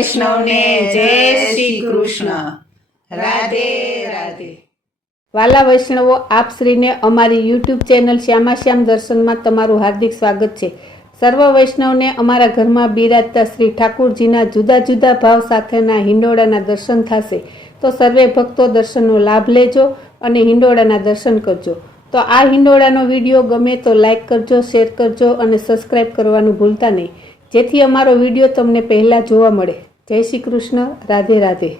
વૈષ્ણવને જય શ્રી કૃષ્ણ. રાધે રાધે. વાલા વૈષ્ણવો, આપ શ્રીને અમારી યુટ્યુબ ચેનલ શ્યામાશ્યામ દર્શનમાં તમારું હાર્દિક સ્વાગત છે. સર્વ વૈષ્ણવને અમારા ઘરમાં બિરાજતા શ્રી ઠાકુરજીના જુદા જુદા ભાવ સાથેના હિંડોળાના દર્શન થશે. તો સર્વે ભક્તો દર્શનનો લાભ લેજો અને હિંડોળાના દર્શન કરજો. તો આ હિંડોળાનો વિડીયો ગમે તો લાઈક કરજો, શેર કરજો અને સબસ્ક્રાઈબ કરવાનું ભૂલતા નહીં, જેથી અમારો વિડીયો તમને પહેલાં જોવા મળે. જય શ્રી કૃષ્ણ. રાધે રાધે.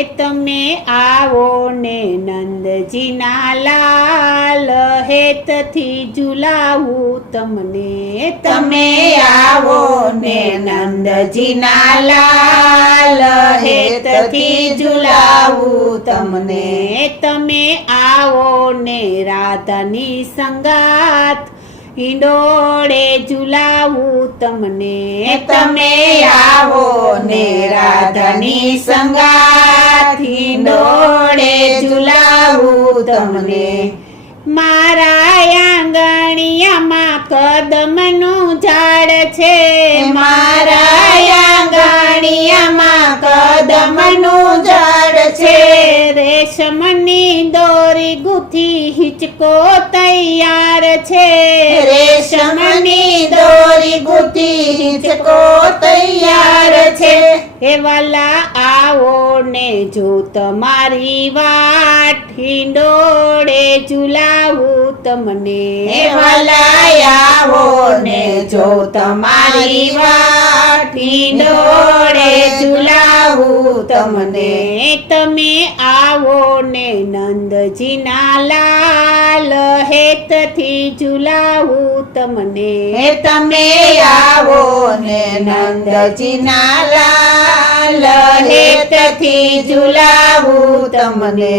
એ તમે આવો ને નંદજીના લાલ, હેતથી ઝુલાવું તમને. તમે આવો ને નંદજીના લાલ, હેતથી ઝુલાવું તમને. તમે આવો ને રાધાની સંગાત, હિંડોળે ઝુલાવું તમને. તમે આવો ને રાધાની સંગાત, હિંડોળે ઝુલાવું તમને. મારા આંગણિયામાં કદમનું ઝાડ છે, મારા આંગણિયામાં કદમનું ઝાડ છે. રેશમની દોરી ગૂંથી હિંચકો તૈયાર છે, રેશમની દોરી ગૂંથી હિંચકો તૈયાર છે. હે વાલા આવો ને જો તમારી વાટ, હિંડોળે ઝુલાવું તમને. હે વાલા આવો ને જો તમારી વાટ, હિંડોળે ઝુલાવું તમને. તમે આવો ને નંદજીના લાલ, હેતથી ઝુલાવું તમને. હે તમે આવો ને નંદજીના લાલ, હેતથી ઝુલાવું તમને.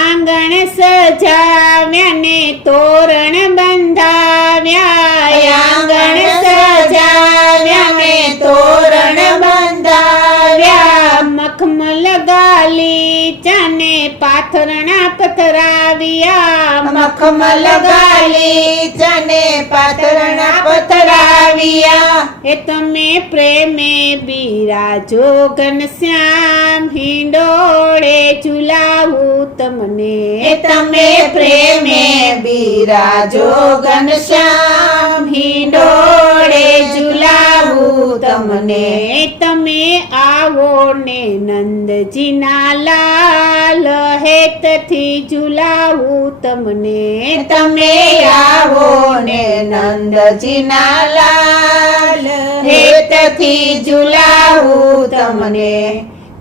આંગણ સજાવ્યા ને તોરણ બંધાવ્યા, આંગણ સજાવ્યા ને તોરણ બંધાવ્યા. મખમલ ગાલીચા ને પાથરણા પથરાવ્યા, મખમલ ગાલીચા ને પાથરણા પથરાવ્યા. એ તમે પ્રેમે બિરાજો ઘનશ્યામ, હિંડોળે ઝુલાવું તમને. એ તમે પ્રેમે બિરાજો ઘનશ્યામ, હિંડોળે ઝુલાવું તમને. તમે આવો ને નંદજીના લાલ, હેતથી ઝુલાવું તમને. તમે આવો ને નંદજીના લાલ, હેતથી ઝુલાવું તમને.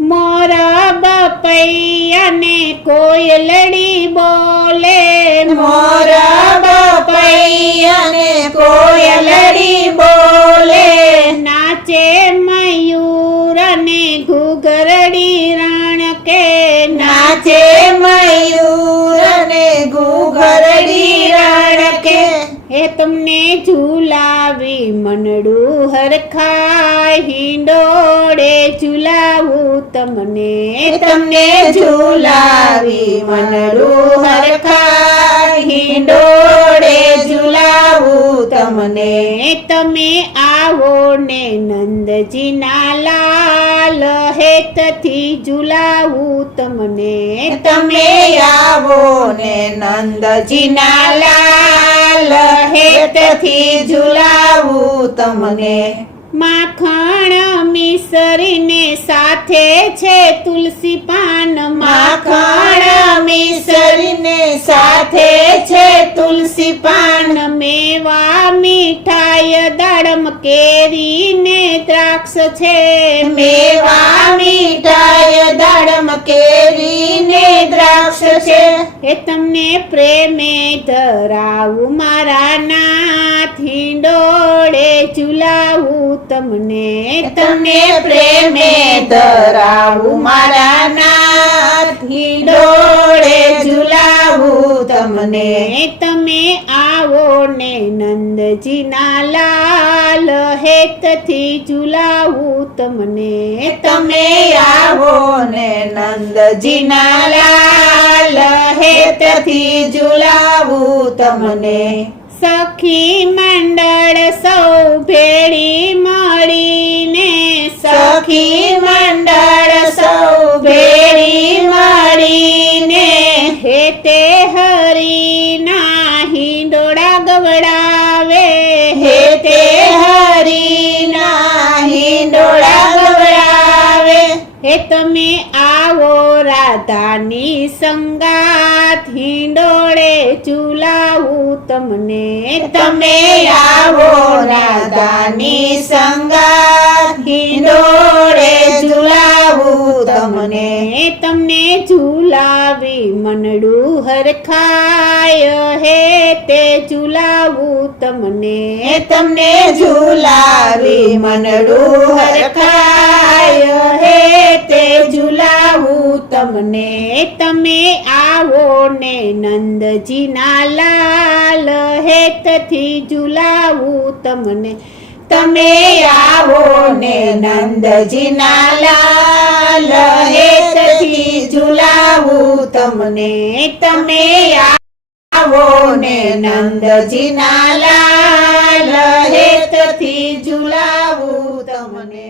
મોર બપૈયા ને કોયલડી બોલે, મોર બપૈયા ને કોયલડી બોલે. નાચે મયુર ને ઘુઘરડી રણકે, નાચે મયુર ને ઘુઘરડી રણકે. એ તમને ઝુલાવી મનડું હરખાય, હિંડોળે ઝુલાવું તમને. તમને ઝુલાવી મનડું હરખાય, હિંડોળે ઝુલાવું તમને. તમે આવો ને નંદજીના લાલ, હેતથી ઝુલાવું તમને. તમે આવો ને નંદજીના લાલ, હેતથી ઝુલાવું તમને. માખણ મિસરીને સાથે છે તુલસી પાન, માખણ મિસરીને સાથે છે તુલસી પાન. મેવા મીઠાઈ દાડમ કેરી ને દ્રાક્ષ છે, મેવા મીઠાઈ દાડમ કેરી ને દ્રાક્ષ છે. એ તમને પ્રેમે ધરાવું મારા નાથ, હિંડોળે ઝુલાવું તમને. તમને પ્રેમે ધરાવું મારા નાથ, હિંડોળે ઝુલાવું તમને. તમે આવો ને નંદજીના લાલ, હેતથી ઝુલાવું તમને. તમે આવો ને નંદજીના લાલ, હેતથી ઝુલાવું તમને. સખી મંડળ સૌ ભેળી મળીને સખી મંડળ સૌ ભેળી મળીને હે તે હરિના હિંડોળા ગવડાવે હે તે હરિના હિંડોળા ગવડાવે હે તમે આવો રાધાની સંગાત હિંડોળે ઝુલાવું તમને તમે આવો રાધાની સંગાત હિંડોળે ઝુલાવું તમને તમને ઝુલાવી મનડું હરખાય હે તે ઝુલાવું તમને તમને ઝુલાવી મનડું હરખાય હે તે ઝુલાવું તમને તમે આવો ને નંદજીના લાલ હેતથી ઝુલાવું તમને તમે આવો ને નંદજીના લાલ હેતથી ઝુલાવું તમને તમે આવો ને નંદજીના લાલ હેતથી ઝુલાવું તમને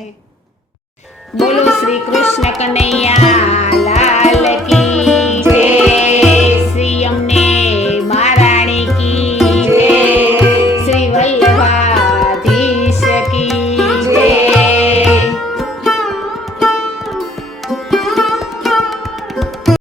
બોલો શ્રી કૃષ્ણ કનૈયા